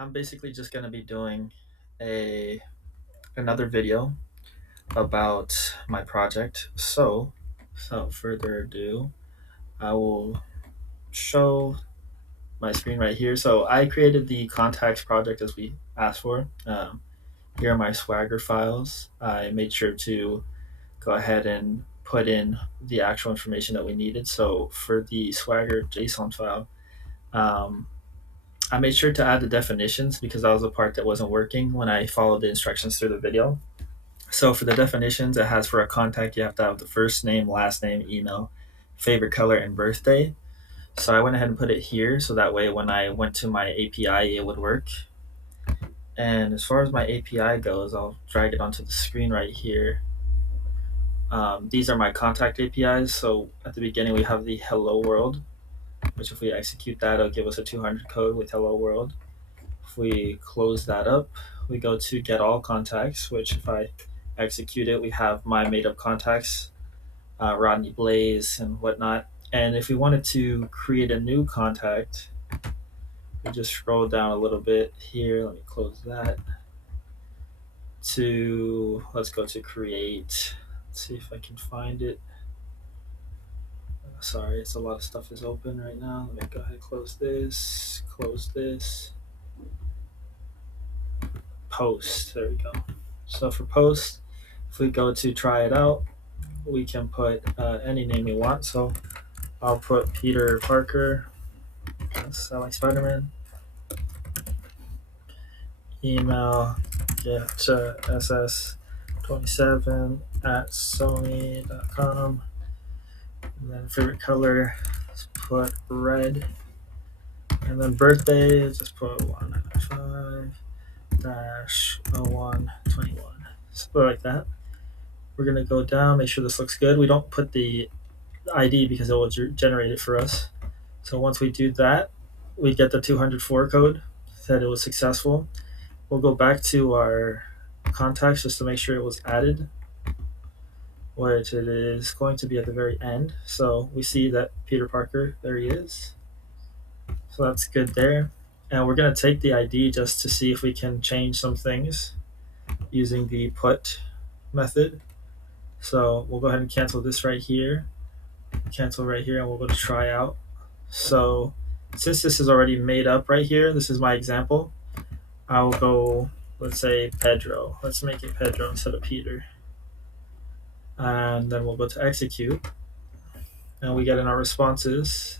I'm basically just gonna be doing a another video about my project. So, without further ado, I will show my screen right here. So I created the contacts project as we asked for. Here are my Swagger files. I made sure to go ahead and put in the actual information that we needed. So for the Swagger JSON file, um, I made sure to add the definitions because that was the part that wasn't working when I followed the instructions through the video. So for the definitions, it has for a contact, you have to have the first name, last name, email, favorite color, and birthday. So I went ahead and put it here so that way when I went to my API, it would work. And as far as my API goes, I'll drag it onto the screen right here. These are my contact APIs. So at the beginning, we have the hello world, which if we execute that, it'll give us a 200 code with hello world. If we close that up, we go to get all contacts, which if I execute it, we have my made up contacts, Rodney Blaze and whatnot. And if we wanted to create a new contact, we just scroll down a little bit here. Let me close that. Let's go to create. Let's see if I can find it. Sorry, it's a lot of stuff is open right now. Let me go ahead and close this. Post. There we go. So for post, if we go to try it out, we can put any name we want. So I'll put Peter Parker, selling Spider-Man. Email get ss27 at sony.com. And then favorite color, let's put red. And then birthday, just put 195 0121. So like that. We're going to go down, make sure this looks good. We don't put the ID because it will generate it for us. So once we do that, we get the 204 code that it was successful. We'll go back to our contacts just to make sure it was added, which it is going to be at the very end. So we see that Peter Parker, there he is. So that's good there. And we're going to take the ID just to see if we can change some things using the put method. So we'll go ahead and cancel this right here, cancel right here, and we'll go to try out. So since this is already made up right here, this is my example. I'll go, let's say Pedro. Let's make it Pedro instead of Peter. And then we'll go to execute. And we get in our responses,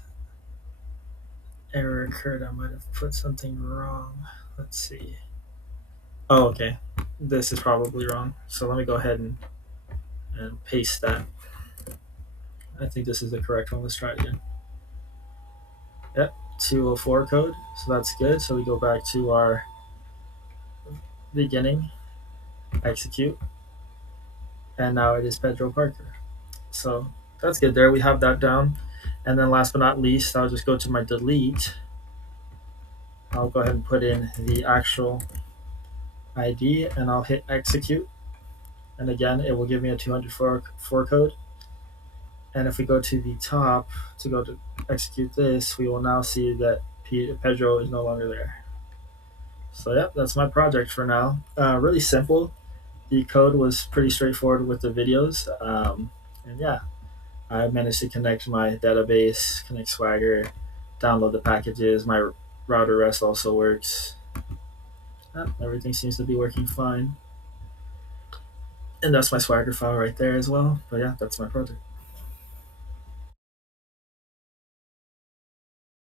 error occurred. I might have put something wrong. Let's see. Oh, okay. This is probably wrong. So let me go ahead and paste that. I think this is the correct one. Let's try it again. Yep, 204 code. So that's good. So we go back to our beginning, execute, and now it is Pedro Parker. So that's good there. We have that down. And then last but not least, I'll just go to my delete. I'll go ahead and put in the actual ID and I'll hit execute. And again, it will give me a 204 code. And if we go to the top to go to execute this, we will now see that Pedro is no longer there. So yeah, that's my project for now. Really simple. The code was pretty straightforward with the videos. And yeah, I managed to connect my database, connect Swagger, download the packages. My router rest also works. Everything seems to be working fine. And that's my Swagger file right there as well. But yeah, that's my project.